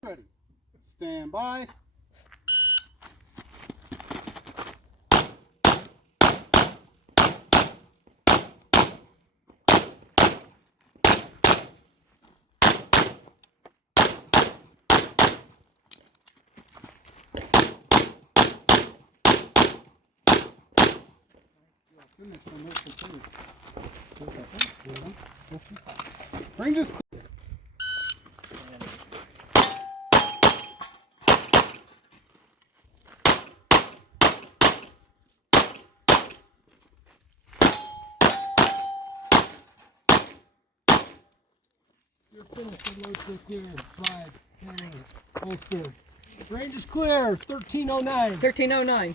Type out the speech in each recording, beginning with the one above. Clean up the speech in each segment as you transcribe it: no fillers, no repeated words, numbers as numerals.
Ready. Stand by. Bring this. You're finished. The loads are clear. Slide, hammer, holster. Range is clear. 1309. 1309.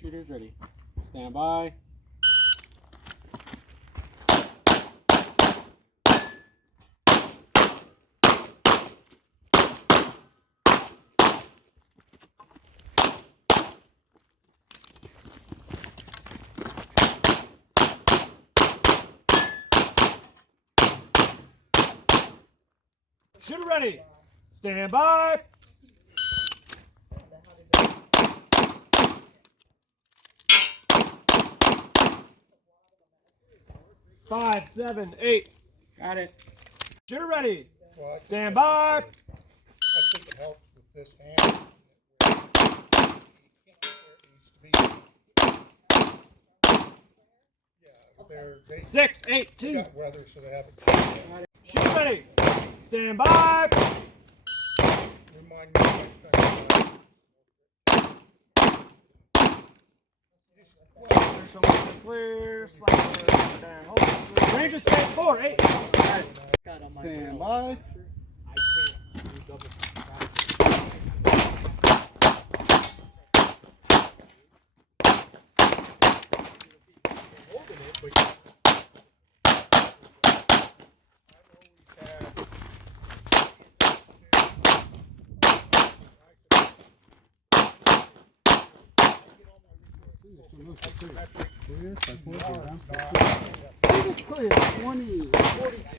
Shooters ready. Stand by. Shooter ready. Stand by. 5, 7, 8. Got it. Shooter ready. Well, Stand by. I think it helps with this hand. They 6, 8, 2. got weather, so they haven't. Shooter ready. Stand by. Remind me next time. Clear. Slide down. Hold. Ranger stand 4, 8. Stand by. Clear. 20.